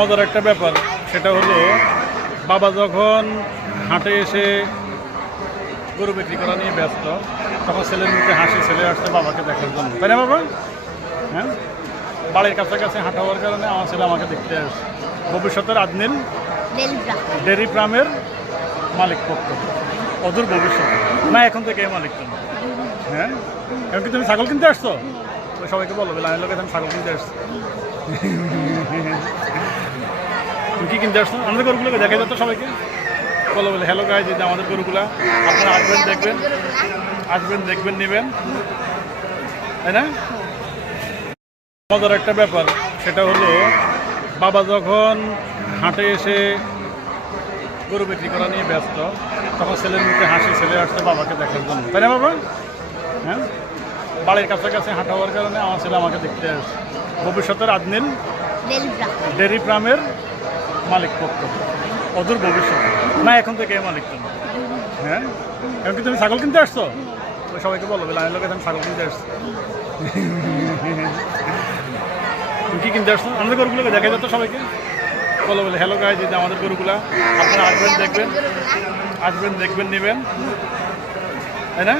মজার একটা ব্যাপার, সেটা হলো বাবা যখন হাটে এসে গরু বিক্রি করা নিয়ে ব্যস্ত, তখন ছেলের মুখে হাসি, ছেলে আসছে বাবাকে দেখার জন্য, তাই না বাবা? হ্যাঁ, বাড়ির কাছাকাছি হাট হওয়ার কারণে আমার ছেলে আমাকে দেখতে আসে। ভবিষ্যতের আদমিল ডেরি ফার্মের মালিক পক্ষ, অদূর ভবিষ্যৎ না, এখন থেকে মালিক তুমি। হ্যাঁ, এখন কি তুমি ছাগল কিনতে আসছো? ওই সবাইকে বলো, বলে আমি লোক আমি ছাগল কিনতে আসছি। তুমি কি কিনতে আসছো? আমাদের গরুগুলোকে দেখা যেত সবাইকে বলো, বলে হ্যালো গাইজ, যে আমাদের গরুগুলা, আপনারা আসবেন দেখবেন নেবেন, তাই না? মজার একটা ব্যাপার, সেটা হলো বাবা যখন হাটে এসে গরু বিক্রি করা নিয়ে ব্যস্ত, তখন ছেলের মুখে হাসি, ছেলে আসছে বাবাকে দেখার জন্য, তাই না বাবা? হ্যাঁ, বাড়ির কাছাকাছি হাট হওয়ার কারণে আমার ছেলে আমাকে দেখতে আসে। ভবিষ্যতের আদমিল ডেরি ফার্মের মালিক পক্ষ, অদূর ভবিষ্যৎ না, এখন থেকে মালিক তুমি। হ্যাঁ, এখন কি তুমি ছাগল কিনতে আসছো? ওই সবাইকে বলো, বলে আমি লোক আমি ছাগল কিনতে আসছি। তুমি কি কিনতে আসছো? আমাদের গরুগুলোকে দেখা যেত সবাইকে বলো, বলে হ্যালো গাইজ, যে আমাদের গরুগুলা, আপনারা আসবেন দেখবেন নেবেন, তাই না?